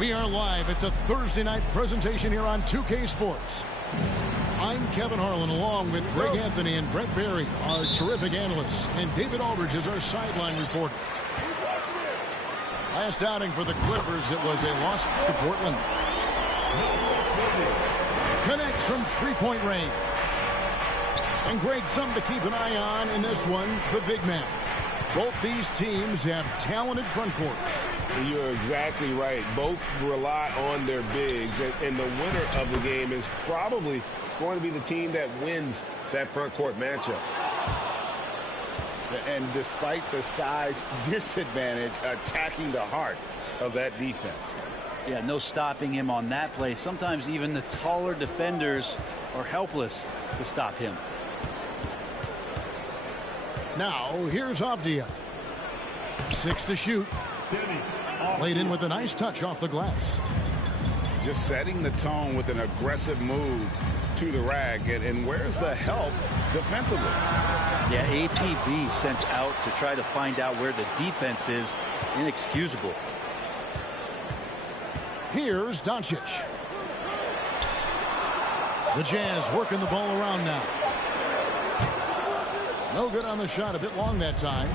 We are live. It's a Thursday night presentation here on 2K Sports. I'm Kevin Harlan along with Greg Anthony and Brett Berry, our terrific analysts, and David Aldridge is our sideline reporter. Last outing for the Clippers, it was a loss to Portland. Connects from three-point range. And Greg, something to keep an eye on in this one, the big man. Both these teams have talented front courts. You're exactly right. Both rely on their bigs, and the winner of the game is probably going to be the team that wins that front court matchup. And despite the size disadvantage, attacking the heart of that defense. Yeah, no stopping him on that play. Sometimes even the taller defenders are helpless to stop him. Now, here's Avdia. 6 to shoot. Laid in with a nice touch off the glass. Just setting the tone with an aggressive move to the rack. And where's the help defensively? Yeah, APB sent out to try to find out where the defense is. Inexcusable. Here's Doncic. The Jazz working the ball around now. No good on the shot. A bit long that time.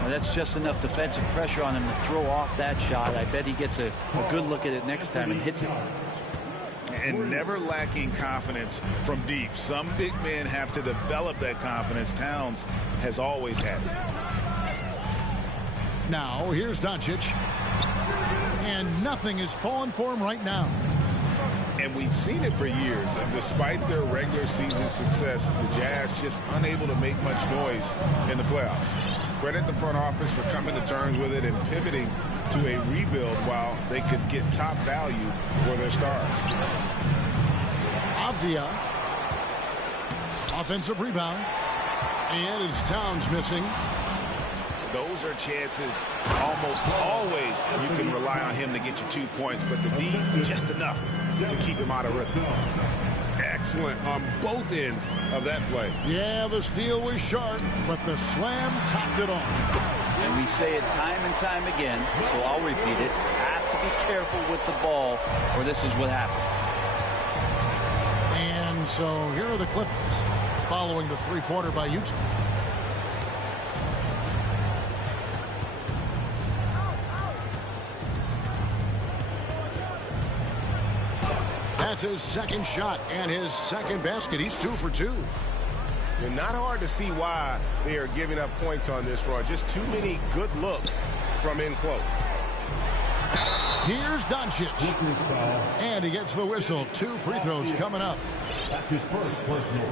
Well, that's just enough defensive pressure on him to throw off that shot. I bet he gets a good look at it next time and hits it. And never lacking confidence from deep. Some big men have to develop that confidence. Towns has always had it. Now, here's Doncic. And nothing is falling for him right now. And we've seen it for years. Despite their regular season success, the Jazz just unable to make much noise in the playoffs. Credit the front office for coming to terms with it and pivoting to a rebuild while they could get top value for their stars. Avdia. Offensive rebound. And it's Towns missing. Those are chances almost always you can rely on him to get you 2 points, but the D just enough to keep him out of rhythm. excellent on both ends of that play. Yeah, the steal was sharp, but the slam topped it off. And we say it time and time again, so I'll repeat it. Have to be careful with the ball, or this is what happens. And so here are the Clippers following the three-pointer by Utah. That's his second shot and his second basket. He's 2 for 2. And not hard to see why they are giving up points on this run. Just too many good looks from in close. Here's Doncic. And he gets the whistle. 2 free throws coming up.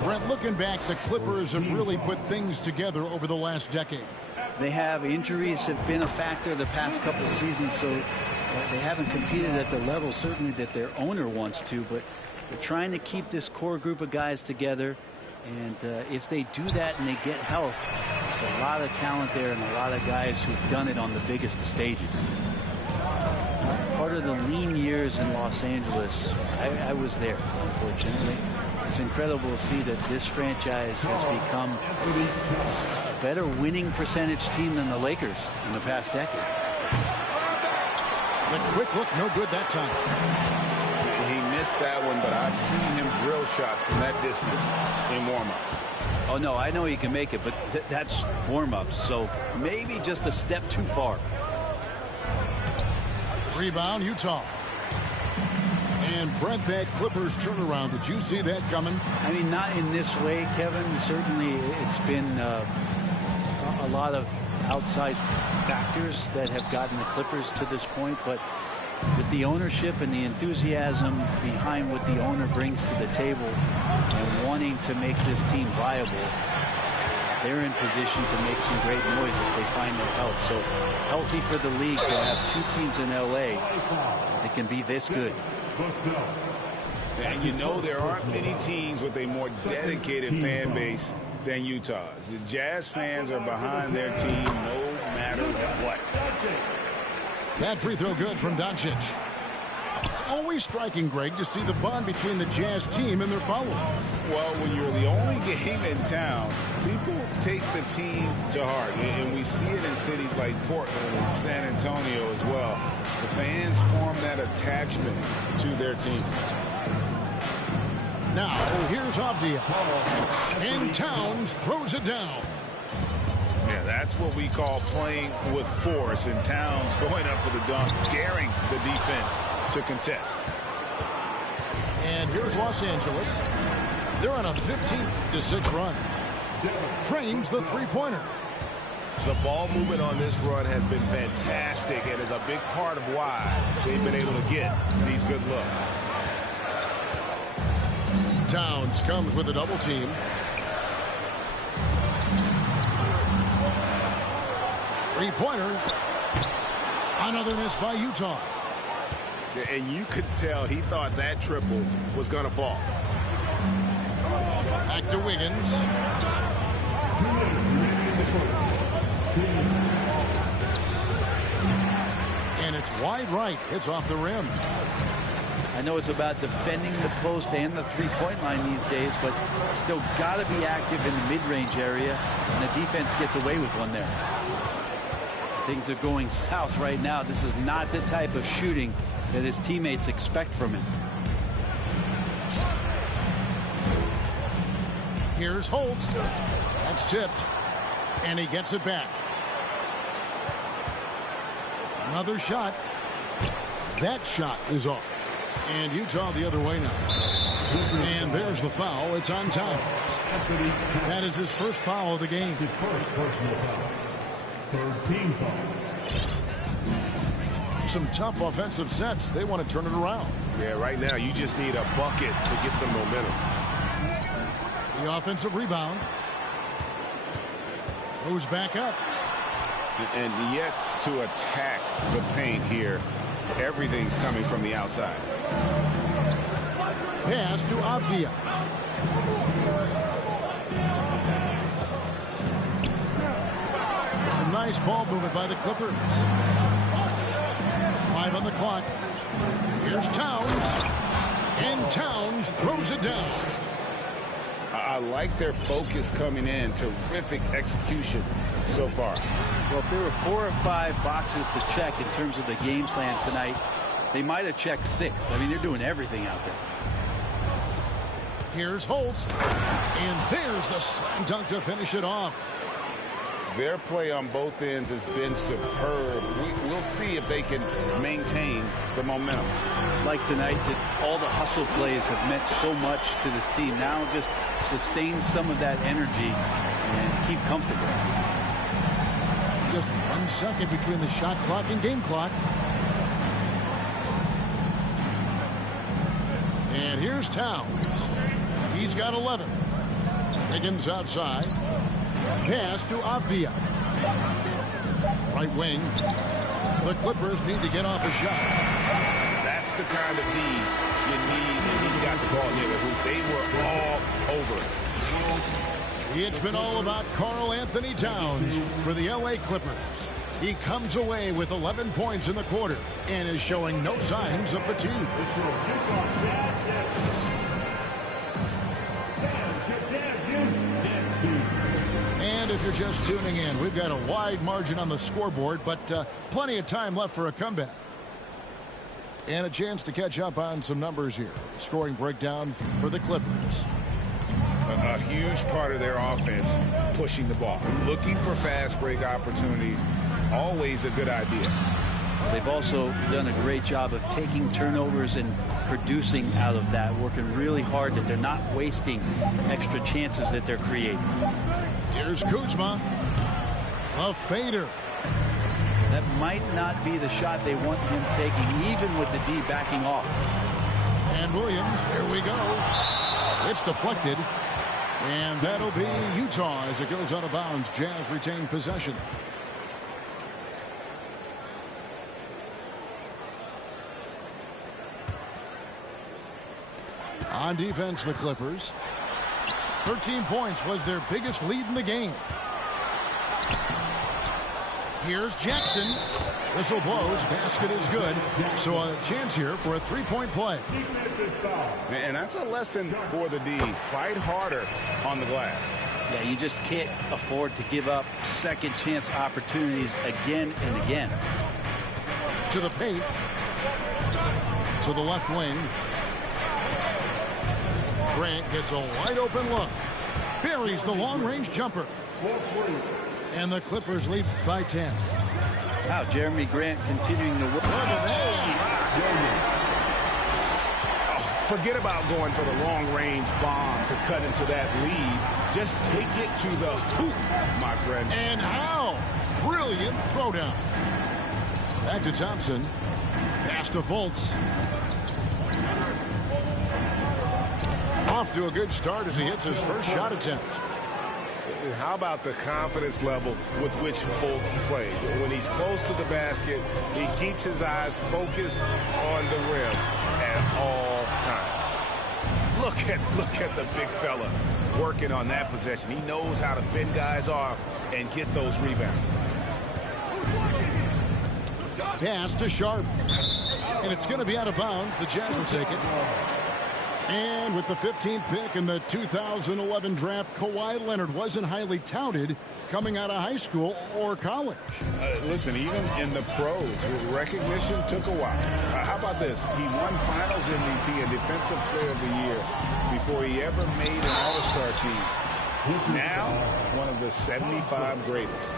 Brent, looking back, the Clippers have really put things together over the last decade. They have injuries have been a factor the past couple of seasons, so they haven't competed at the level certainly that their owner wants to, but they're trying to keep this core group of guys together. And if they do that and they get health, there's a lot of talent there and a lot of guys who've done it on the biggest of stages. Part of the lean years in Los Angeles, I was there, unfortunately. It's incredible to see that this franchise has become a better winning percentage team than the Lakers in the past decade. The quick look, no good that time. He missed that one, but I've seen him drill shots from that distance in warm-up. Oh, no, I know he can make it, but that's warm-ups, so maybe just a step too far. Rebound, Utah. And Brent, that Clippers turnaround, did you see that coming? I mean, not in this way, Kevin. Certainly, it's been a lot of outside factors that have gotten the Clippers to this point, but with the ownership and the enthusiasm behind what the owner brings to the table and wanting to make this team viable, they're in position to make some great noise if they find their health. So healthy for the league to have 2 teams in LA that can be this good. And you know there aren't many teams with a more dedicated fan base than Utah's. The Jazz fans are behind their team no matter what. That free throw good from Doncic. It's always striking, Greg, to see the bond between the Jazz team and their followers. Well, when you're the only game in town, people take the team to heart. And we see it in cities like Portland and San Antonio as well. The fans form that attachment to their team. Now, here's Avdia. And Towns throws it down. Yeah, that's what we call playing with force. And Towns going up for the dunk, daring the defense to contest. And here's Los Angeles. They're on a 15-6 run. Trains the three-pointer. The ball movement on this run has been fantastic and is a big part of why they've been able to get these good looks. Towns comes with a double team. Three-pointer. Another miss by Utah. And you could tell he thought that triple was going to fall. Back to Wiggins. And it's wide right. It's off the rim. I know it's about defending the post and the three-point line these days, but still got to be active in the mid-range area, and the defense gets away with one there. Things are going south right now. This is not the type of shooting that his teammates expect from him. Here's Holt. That's tipped. And he gets it back. Another shot. That shot is off. And Utah the other way now. And there's the foul. It's on Towns. That is his first foul of the game. His first personal foul. Third team foul. Some tough offensive sets. They want to turn it around. Yeah, right now you just need a bucket to get some momentum. The offensive rebound. Goes back up. And yet to attack the paint here, everything's coming from the outside. Pass to Avdia. Some nice ball movement by the Clippers. 5 on the clock. Here's Towns. And Towns throws it down. I like their focus coming in. Terrific execution so far. Well, if there were 4 or 5 boxes to check in terms of the game plan tonight, they might have checked 6. I mean, they're doing everything out there. Here's Holt. And there's the slam dunk to finish it off. Their play on both ends has been superb. We'll see if they can maintain the momentum. Like tonight, that all the hustle plays have meant so much to this team. Now just sustain some of that energy and keep comfortable. Just 1 second between the shot clock and game clock. And here's Towns. He's got 11. Higgins outside. Pass to Avdia. Right wing. The Clippers need to get off a shot. That's the kind of D you need, and he's got the ball near the hoop. They were all over it. It's been all about Karl Anthony Towns for the LA Clippers. He comes away with 11 points in the quarter and is showing no signs of fatigue. And if you're just tuning in, we've got a wide margin on the scoreboard, but plenty of time left for a comeback. And a chance to catch up on some numbers here. Scoring breakdown for the Clippers. A huge part of their offense, pushing the ball. Looking for fast break opportunities, always a good idea. They've also done a great job of taking turnovers and producing out of that, working really hard that they're not wasting extra chances that they're creating. Here's Kuzma. A fader. That might not be the shot they want him taking, even with the D backing off. And Williams, here we go. It's deflected. And that'll be Utah as it goes out of bounds. Jazz retain possession. On defense, the Clippers. 13 points was their biggest lead in the game. Here's Jackson. Whistle blows. Basket is good. So a chance here for a three-point play. And that's a lesson for the D. Fight harder on the glass. Yeah, you just can't afford to give up second chance opportunities again and again. To the paint. To the left wing. Grant gets a wide open look. Buries the long-range jumper. And the Clippers lead by 10. Wow, Jeremy Grant continuing to work. Forget about going for the long-range bomb to cut into that lead. Just take it to the hoop, my friend. And how? Brilliant throwdown. Back to Thompson. Pass to Fultz. Off to a good start as he hits his first shot attempt. How about the confidence level with which Fultz plays? When he's close to the basket, he keeps his eyes focused on the rim at all times. Look at the big fella working on that possession. He knows how to fend guys off and get those rebounds. Pass to Sharp. And it's going to be out of bounds. The Jazz will take it. And with the 15th pick in the 2011 draft, Kawhi Leonard wasn't highly touted coming out of high school or college. Listen, even in the pros, recognition took a while. How about this? He won Finals MVP and Defensive Player of the Year before he ever made an All-Star team. Now, one of the 75 greatest.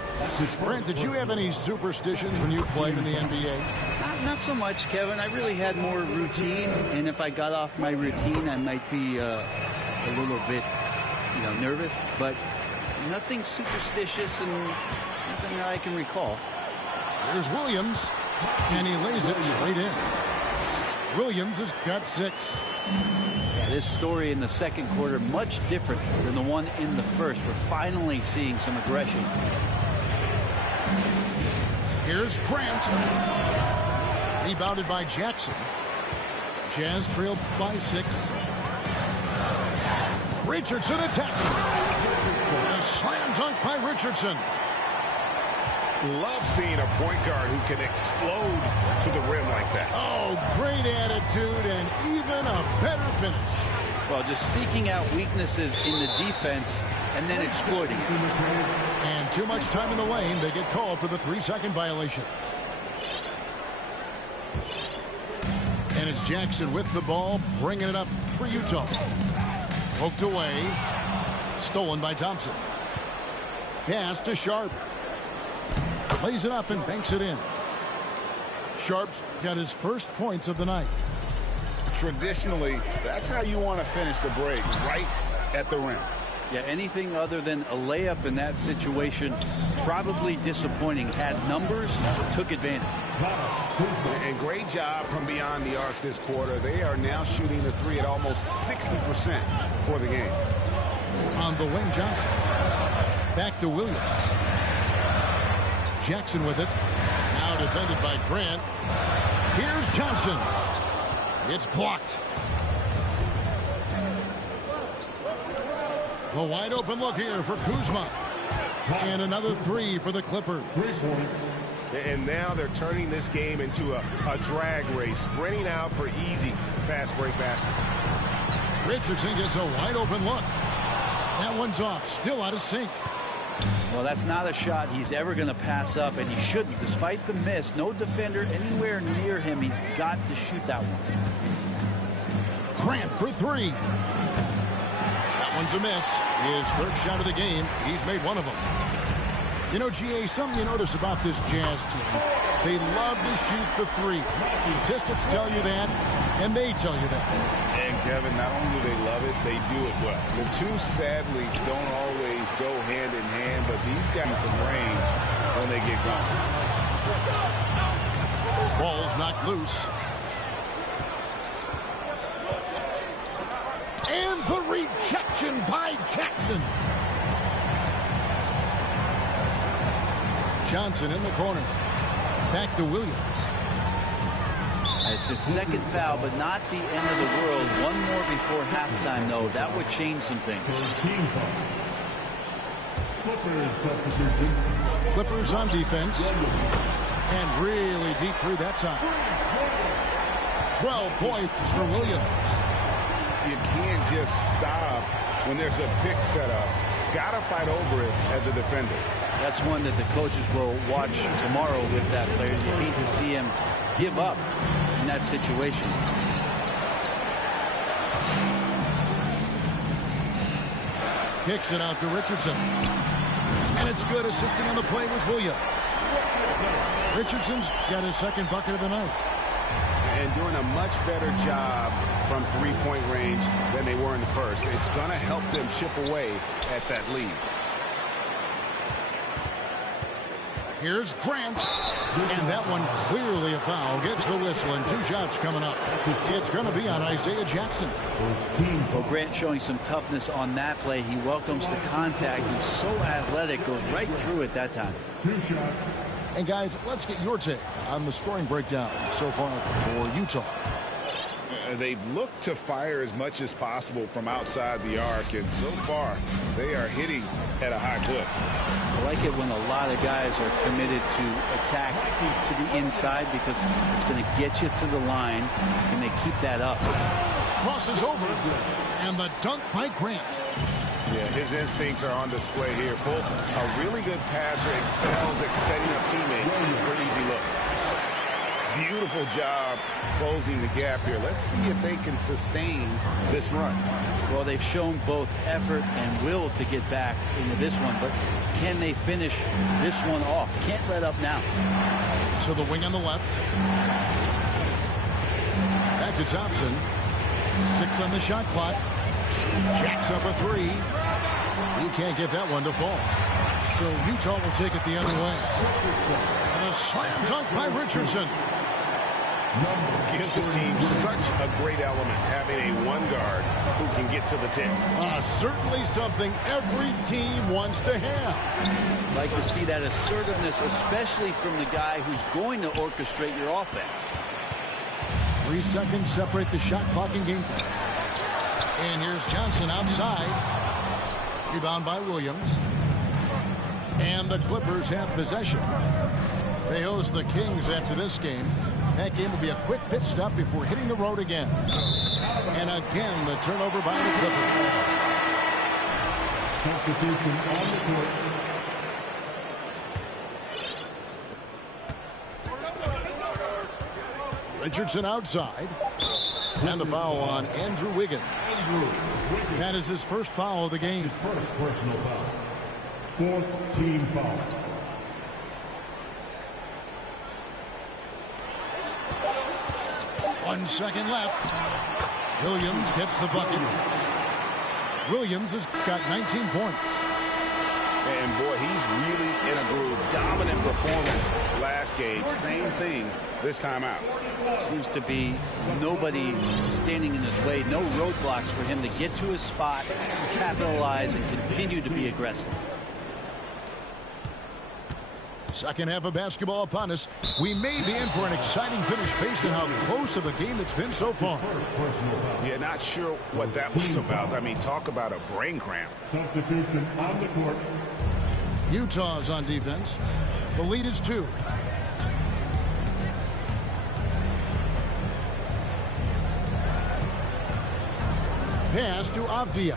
Brent, did you have any superstitions when you played in the NBA? Not so much, Kevin. I really had more routine, and if I got off my routine, I might be a little bit, nervous. But nothing superstitious and nothing that I can recall. There's Williams, and he lays it straight in. Williams has got 6. This story in the second quarter much different than the one in the first. We're finally seeing some aggression. Here's Grant. Rebounded by Jackson. Jazz trailed by 6. Richardson attacking. A slam dunk by Richardson. Love seeing a point guard who can explode to the rim like that. Oh, great attitude and even a better finish. Well, just seeking out weaknesses in the defense and then exploiting it. And too much time in the lane. They get called for the 3-second violation. And it's Jackson with the ball, bringing it up for Utah. Poked away. Stolen by Thompson. Pass to Sharp. Lays it up and banks it in. Sharp's got his first points of the night. Traditionally, that's how you want to finish the break, right at the rim. Yeah, anything other than a layup in that situation, probably disappointing. Had numbers, took advantage. And great job from beyond the arc this quarter. They are now shooting the three at almost 60% for the game. On the wing, Johnson. Back to Williams. Jackson with it. Now defended by Grant. Here's Johnson. It's blocked. The wide open look here for Kuzma. And another three for the Clippers. And now they're turning this game into a drag race, sprinting out for easy fast break basket. Richardson gets a wide open look. That one's off, still out of sync. Well, that's not a shot he's ever going to pass up, and he shouldn't. Despite the miss, no defender anywhere near him. He's got to shoot that one. Grant for three. That one's a miss. His third shot of the game. He's made one of them. You know, GA, something you notice about this Jazz team, they love to shoot the three. Statistics tell you that, and they tell you that. And Kevin, not only do they love it, they do it well. The two sadly don't always go hand in hand, but these guys from range when they get going. Ball's knocked loose. And the rejection by Jackson. Johnson in the corner. Back to Williams. It's his second foul, but not the end of the world. One more before halftime, though. That would change some things. Clippers on defense. And really deep through that time. 12 points for Williams. You can't just stop when there's a pick set up. Got to fight over it as a defender. That's one that the coaches will watch tomorrow with that player. You hate to see him give up in that situation. Kicks it out to Richardson. And it's good. Assisting on the play was Williams. Richardson's got his second bucket of the night. And doing a much better job from three-point range than they were in the first. It's going to help them chip away at that lead. Here's Grant. And that one clearly a foul. Gets the whistle and 2 shots coming up. It's going to be on Isaiah Jackson. Well, Grant showing some toughness on that play. He welcomes the contact. He's so athletic. Goes right through it that time. 2 shots. And guys, let's get your take on the scoring breakdown so far for Utah. They've looked to fire as much as possible from outside the arc, and so far they are hitting at a high clip. I like it when a lot of guys are committed to attack to the inside because it's going to get you to the line, and they keep that up. Crosses over, and the dunk by Grant. Yeah, his instincts are on display here. Fultz, a really good passer, excels at setting up teammates for easy looks. Beautiful job closing the gap here. Let's see if they can sustain this run. Well, they've shown both effort and will to get back into this one, but can they finish this one off? Can't let up now. To the wing on the left. Back to Thompson. 6 on the shot clock. Jacks up a 3. He can't get that one to fall. So Utah will take it the other way. And a slam dunk by Richardson. Gives the team such a great element, having a one guard who can get to the tip. Certainly something every team wants to have. Like to see that assertiveness, especially from the guy who's going to orchestrate your offense. 3 seconds separate the shot clock and game clock. And here's Johnson outside. Rebound by Williams. And the Clippers have possession. They host the Kings after this game. That game will be a quick pit stop before hitting the road again. And again, the turnover by the Clippers. Substitution on the court. Richardson outside. And the foul on Andrew Wiggins. That is his first foul of the game. His first personal foul. Fourth team foul. One second left. Williams gets the bucket. Williams has got 19 points. And boy, he's really in a groove. Dominant performance last game. Same thing this time out. Seems to be nobody standing in his way. No roadblocks for him to get to his spot, capitalize, and continue to be aggressive. Second half of basketball upon us. We may be in for an exciting finish based on how close of a game it's been so far. Yeah, not sure what that was about. I mean, talk about a brain cramp. Substitution on the court. Utah's on defense. The lead is 2. Pass to Avdia.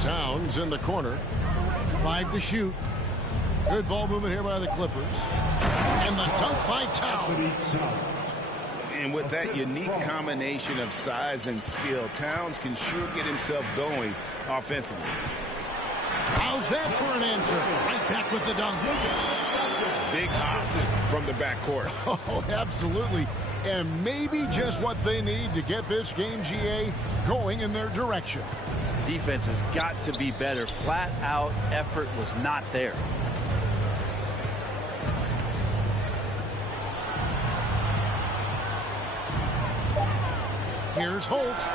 Towns in the corner. 5 to shoot. Good ball movement here by the Clippers. And the dunk by Towns. And with that unique combination of size and skill, Towns can sure get himself going offensively. How's that for an answer? Right back with the dunk. Big hops from the backcourt. Oh, absolutely. And maybe just what they need to get this game, GA, going in their direction. Defense has got to be better. Flat out effort was not there. Here's Holt.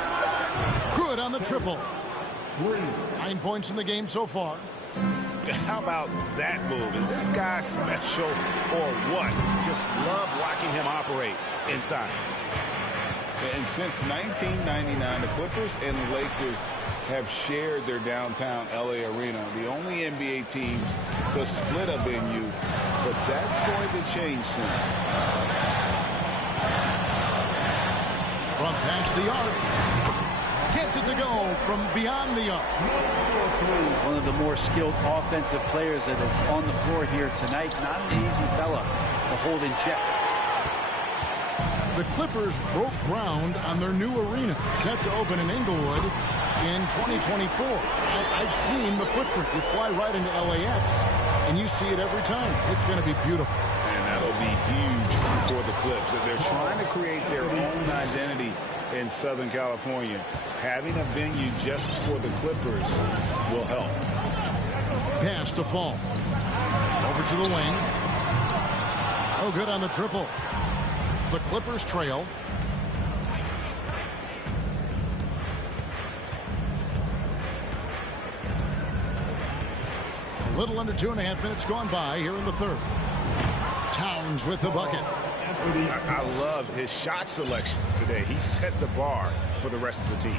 Good on the triple. 9 points in the game so far. How about that move? Is this guy special or what? Just love watching him operate inside. And since 1999, the Clippers and the Lakers have shared their downtown LA arena. The only NBA teams to split a venue, but that's going to change soon. From past the arc. Gets it to go from beyond the arc. One of the more skilled offensive players that is on the floor here tonight. Not an easy fella to hold in check. The Clippers broke ground on their new arena, set to open in Inglewood in 2024. I've seen the footprint. You fly right into LAX, and you see it every time. It's going to be beautiful. And that'll be huge for the Clips. They're trying to create their own identity in Southern California. Having a venue just for the Clippers will help. Pass to Fall. Over to the wing. Oh, good on the triple. The Clippers trail. A little under 2.5 minutes gone by here in the third. Towns with the bucket. I love his shot selection today. He set the bar for the rest of the team.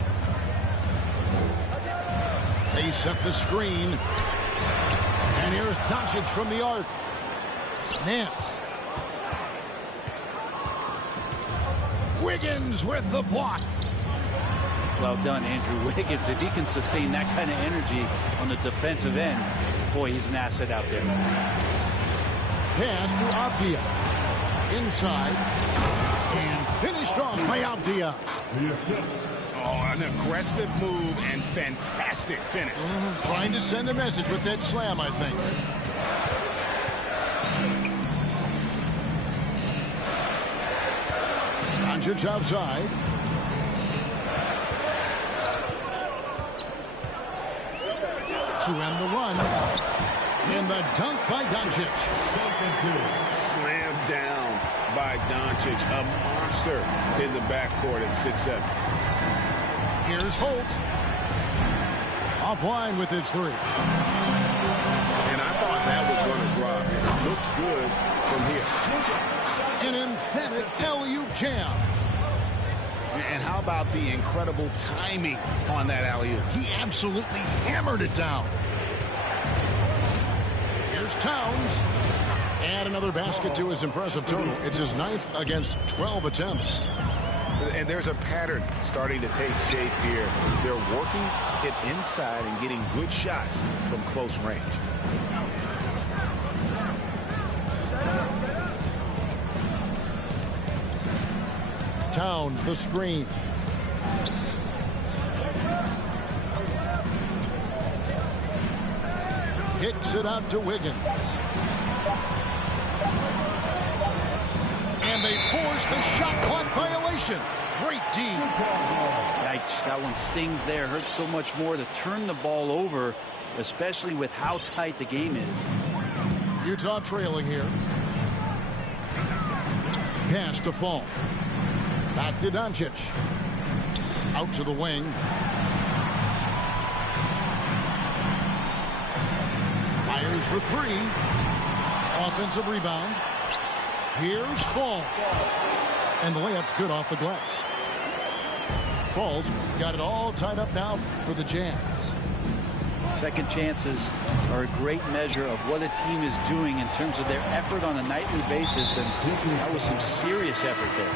They set the screen. And here's Doncic from the arc. Nance. Wiggins with the block. Well done, Andrew Wiggins. If he can sustain that kind of energy on the defensive end, boy, he's an asset out there. Pass to Avdia. Inside. And finished off by Avdia. Oh, an aggressive move and fantastic finish. Trying to send a message with that slam, I think. Doncic outside. To end the run. In the dunk by Doncic. Slammed down by Doncic. A monster in the backcourt at 6'7". Here's Holt. Offline with his three. And I thought that was going to drop. It looked good from here. An emphatic alley-oop jam. And how about the incredible timing on that alley-oop? He absolutely hammered it down. Here's Towns. And another basket to his impressive total. It's his 9th against 12 attempts. And there's a pattern starting to take shape here. They're working it inside and getting good shots from close range. Towns, the screen. Kicks it out to Wiggins. And they force the shot clock violation. Great D. Yikes, that one stings there. Hurts so much more to turn the ball over, especially with how tight the game is. Utah trailing here. Pass to Fall. Back to Doncic. Out to the wing. Fires for three. Offensive rebound. Here's Fall. And the layup's good off the glass. Fall's got it all tied up now for the Jazz. Second chances are a great measure of what a team is doing in terms of their effort on a nightly basis, and that was some serious effort there.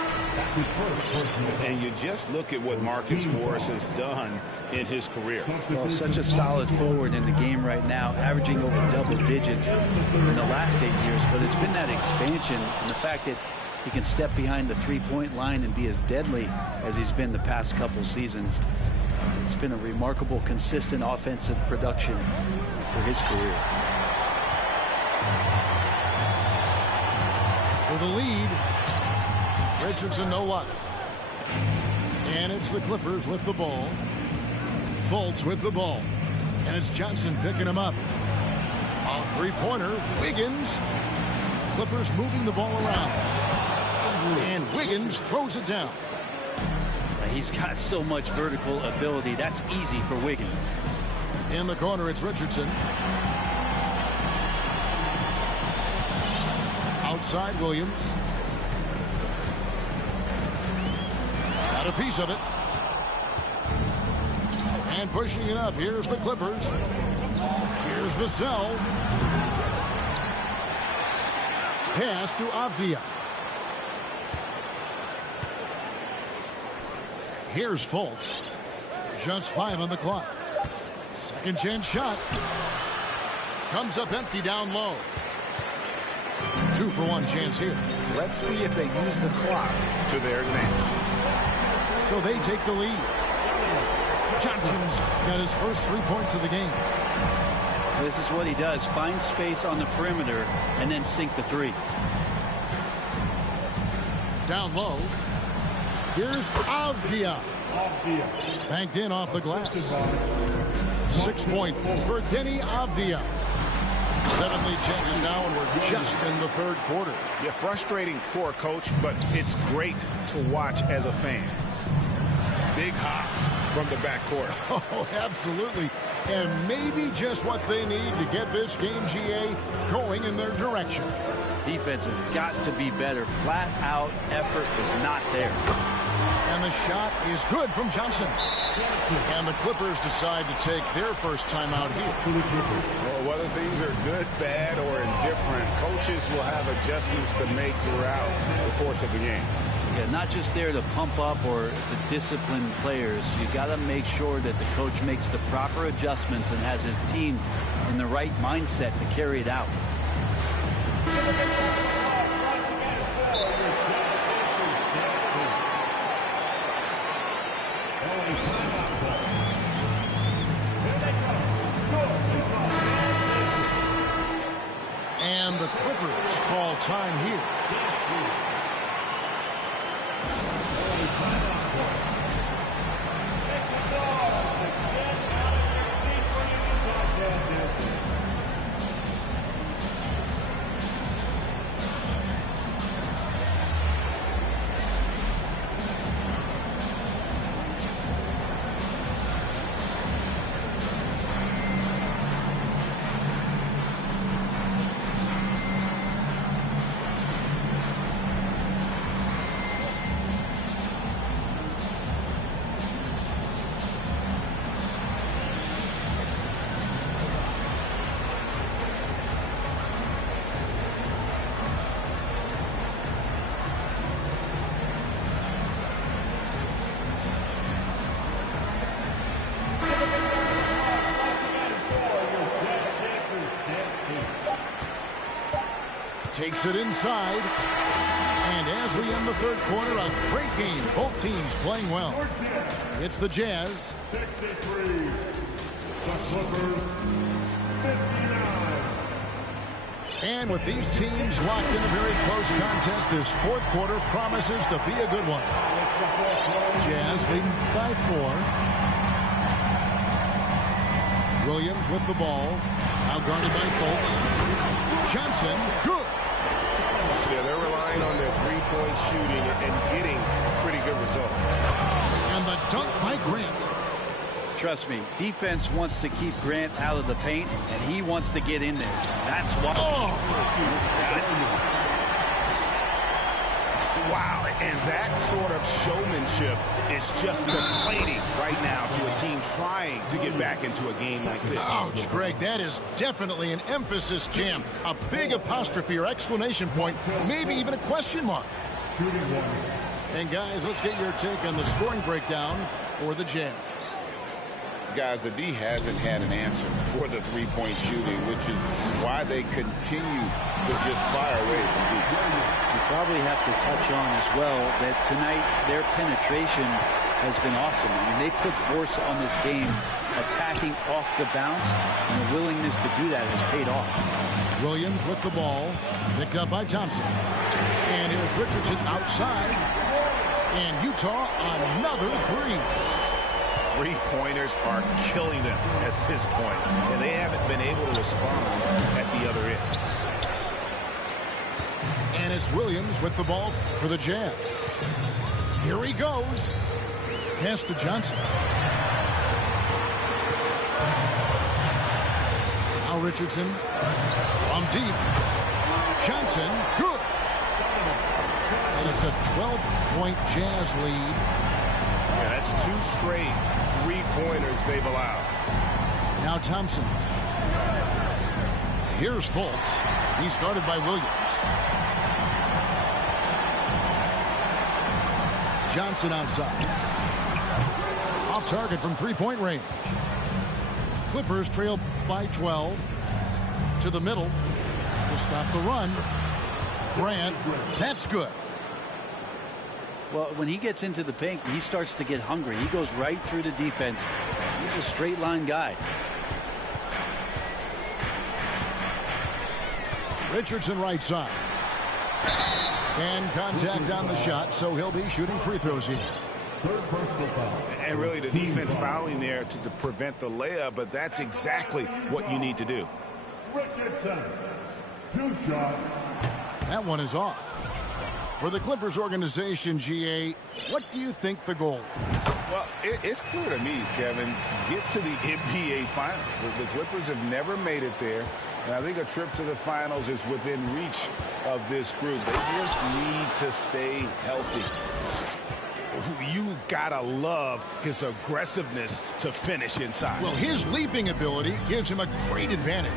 And you just look at what Marcus Morris has done in his career. Well, such a solid forward in the game right now, averaging over double digits in the last 8 years, but it's been that expansion and the fact that he can step behind the three-point line and be as deadly as he's been the past couple seasons. It's been a remarkable, consistent offensive production for his career. For the lead, Richardson no luck. And it's the Clippers with the ball. Fultz with the ball. And it's Johnson picking him up. A three-pointer, Wiggins. Clippers moving the ball around. And Wiggins throws it down. He's got so much vertical ability. That's easy for Wiggins. In the corner, it's Richardson. Outside, Williams. Got a piece of it. And pushing it up. Here's the Clippers. Here's Vassell. Pass to Avdia. Here's Fultz. Just 5 on the clock. Second chance shot. Comes up empty down low. 2-for-1 chance here. Let's see if they use the clock to their advantage. So they take the lead. Johnson's got his first 3 points of the game. This is what he does. Find space on the perimeter and then sink the three. Down low. Here's Avdia. Banked in off the glass. 6 points for Denny Avdia. 7 lead changes now, and we're just in the third quarter. Yeah, frustrating for a coach, but it's great to watch as a fan. Big hops from the backcourt. Oh, absolutely. And maybe just what they need to get this game, GA, going in their direction. Defense has got to be better. Flat out effort was not there. And the shot is good from Johnson. And the Clippers decide to take their first timeout here. Well, whether things are good, bad, or indifferent, coaches will have adjustments to make throughout the course of the game. Yeah, not just there to pump up or to discipline players. You got to make sure that the coach makes the proper adjustments and has his team in the right mindset to carry it out. And the Clippers call time here. Takes it inside. And as we end the third quarter, a great game. Both teams playing well. It's the Jazz. 63. The Clippers, 59. And with these teams locked in a very close contest, this fourth quarter promises to be a good one. Jazz leading by 4. Williams with the ball. Now guarded by Fultz. Johnson, good. Yeah, they're relying on their three-point shooting and getting pretty good results. And the dunk by Grant. Trust me, defense wants to keep Grant out of the paint, and he wants to get in there. That's why. Oh! Wow, and that sort of showmanship is just deflating right now to a team trying to get back into a game like this. Ouch, Greg, that is definitely an emphasis jam. A big apostrophe or exclamation point, maybe even a question mark. And guys, let's get your take on the scoring breakdown for the Jazz. Guys, the D hasn't had an answer for the three-point shooting, which is why they continue to just fire away from deep. You probably have to touch on as well that tonight their penetration has been awesome. I mean, they put force on this game, attacking off the bounce, and the willingness to do that has paid off. Williams with the ball, picked up by Thompson. And here's Richardson outside. And Utah another three. Three-pointers are killing them at this point, and they haven't been able to respond at the other end. And it's Williams with the ball for the Jazz. Here he goes. Pass to Johnson. Now Richardson from deep. Johnson, good. And it's a 12-point Jazz lead. Yeah, that's two straight three-pointers they've allowed. Now Thompson. Here's Fultz. He's guarded by Williams. Johnson outside. Off target from three-point range. Clippers trail by 12. To the middle. To stop the run. Grant. That's good. Well, when he gets into the paint, he starts to get hungry. He goes right through the defense. He's a straight line guy. Richardson right side. And contact on the shot, so he'll be shooting free throws here. And really the defense fouling there to prevent the layup, but that's exactly what you need to do. Richardson, 2 shots. That one is off. For the Clippers organization, GA, what do you think the goal is? Well, it's clear to me, Kevin, get to the NBA Finals. The Clippers have never made it there, and I think a trip to the Finals is within reach of this group. They just need to stay healthy. You gotta love his aggressiveness to finish inside. Well, his leaping ability gives him a great advantage.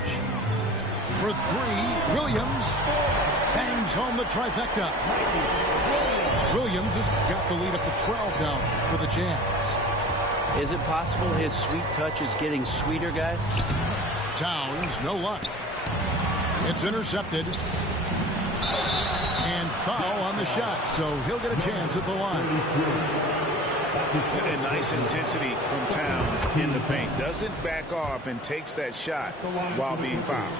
For three, Williams bangs home the trifecta. Williams has got the lead up to 12 now for the Jazz. Is it possible his sweet touch is getting sweeter, guys? Towns, no luck. It's intercepted. And foul on the shot, so he'll get a chance at the line. And nice intensity from Towns in the paint. Doesn't back off and takes that shot while being fouled.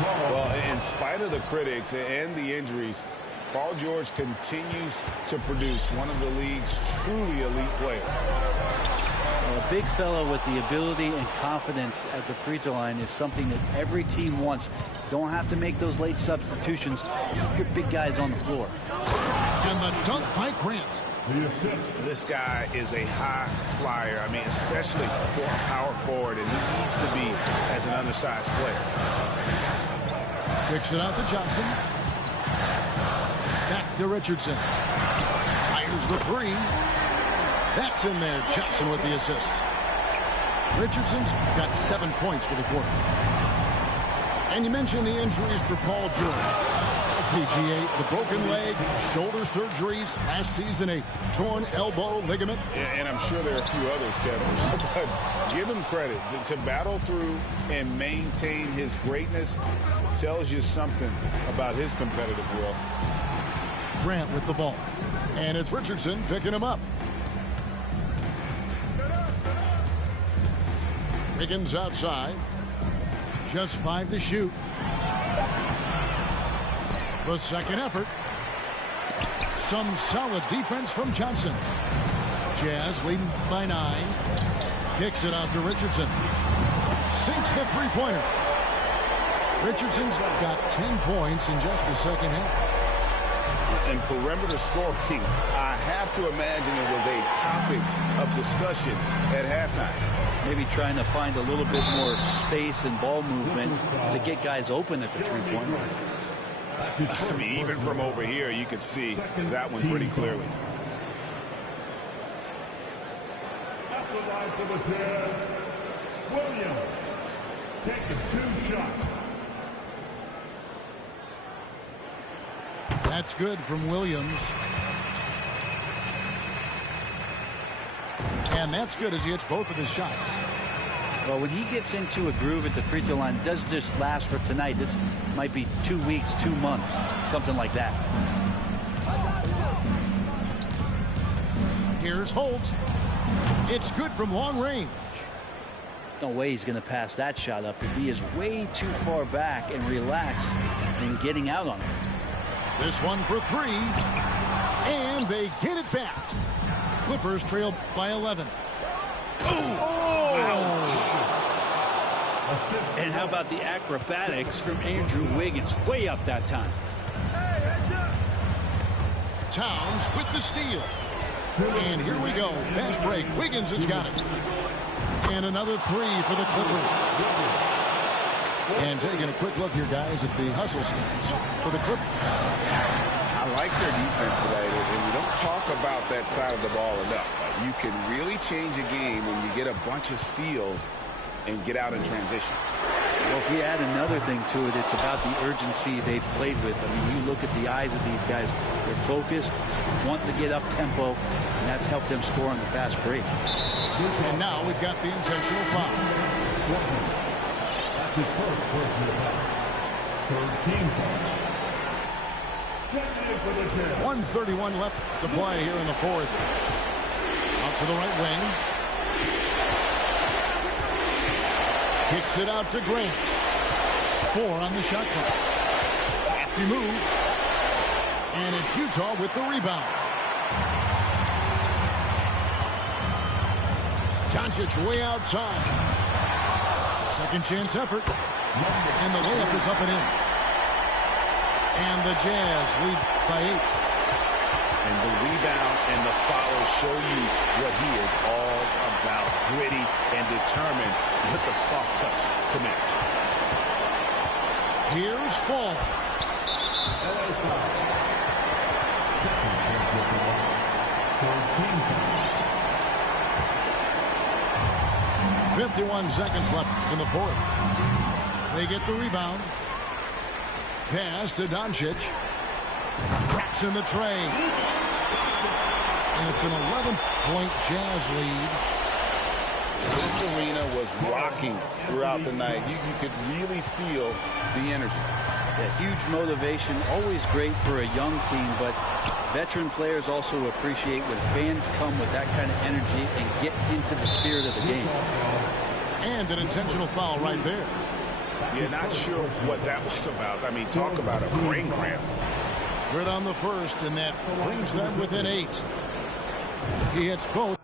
Well, in spite of the critics and the injuries, Paul George continues to produce one of the league's truly elite players. Well, a big fellow with the ability and confidence at the free throw line is something that every team wants. Don't have to make those late substitutions. Keep your big guys on the floor. And the dunk by Grant. This guy is a high flyer. I mean, especially for a power forward, and he needs to be as an undersized player. Kicks it out to Johnson. Back to Richardson. Fires the three. That's in there. Johnson with the assist. Richardson's got 7 points for the quarter. And you mentioned the injuries for Paul George. PGA, the broken leg, shoulder surgeries, last season a torn elbow ligament. And I'm sure there are a few others, Kevin. But give him credit. To battle through and maintain his greatness tells you something about his competitive will. Grant with the ball. And it's Richardson picking him up. Wiggins outside. Just 5 to shoot. The second effort. Some solid defense from Johnson. Jazz leading by 9. Kicks it out to Richardson. Sinks the three-pointer. Richardson's got 10 points in just the second half. And perimeter scoring, I have to imagine it was a topic of discussion at halftime. Maybe trying to find a little bit more space and ball movement to get guys open at the three-point line. I mean, even from over here, you could see that one pretty clearly. At the line for the Jazz, Williams taking 2 shots. That's good from Williams. And that's good as he hits both of his shots. Well, when he gets into a groove at the free throw line, it doesn't just last for tonight. This might be 2 weeks, 2 months, something like that. Here's Holt. It's good from long range. No way he's going to pass that shot up. The D is way too far back and relaxed in getting out on it. This one for 3. And they get it back. Clippers trail by 11. And how about the acrobatics from Andrew Wiggins? Way up that time. Towns with the steal. And here we go. Fast break. Wiggins has got it. And another 3 for the Clippers. And taking a quick look here, guys, at the hustle stats for the Clippers. I like their defense today, and we don't talk about that side of the ball enough. You can really change a game when you get a bunch of steals and get out in transition. Well, if we add another thing to it, it's about the urgency they've played with. I mean, you look at the eyes of these guys. They're focused, wanting to get up tempo, and that's helped them score on the fast break. And now we've got the intentional foul. That's his first personal foul. Third team foul. 1:31 left to play here in the fourth. Out to the right wing. Kicks it out to Grant. 4 on the shot clock. Crafty move. And it's Utah with the rebound. Doncic way outside. Second chance effort. And the layup is up and in. And the Jazz lead by 8. And the rebound and the foul show you what he is all about. Gritty and determined with a soft touch to match. Here's Fall. 51 seconds left in the fourth. They get the rebound. Pass to Doncic. Traps in the tray. And it's an 11-point Jazz lead. This arena was rocking throughout the night. You could really feel the energy. A huge motivation, always great for a young team, but veteran players also appreciate when fans come with that kind of energy and get into the spirit of the game. And an intentional foul right there. Yeah, not sure what that was about. I mean, talk about a brain cramp. Good on the first, and that brings them within 8. He hits both.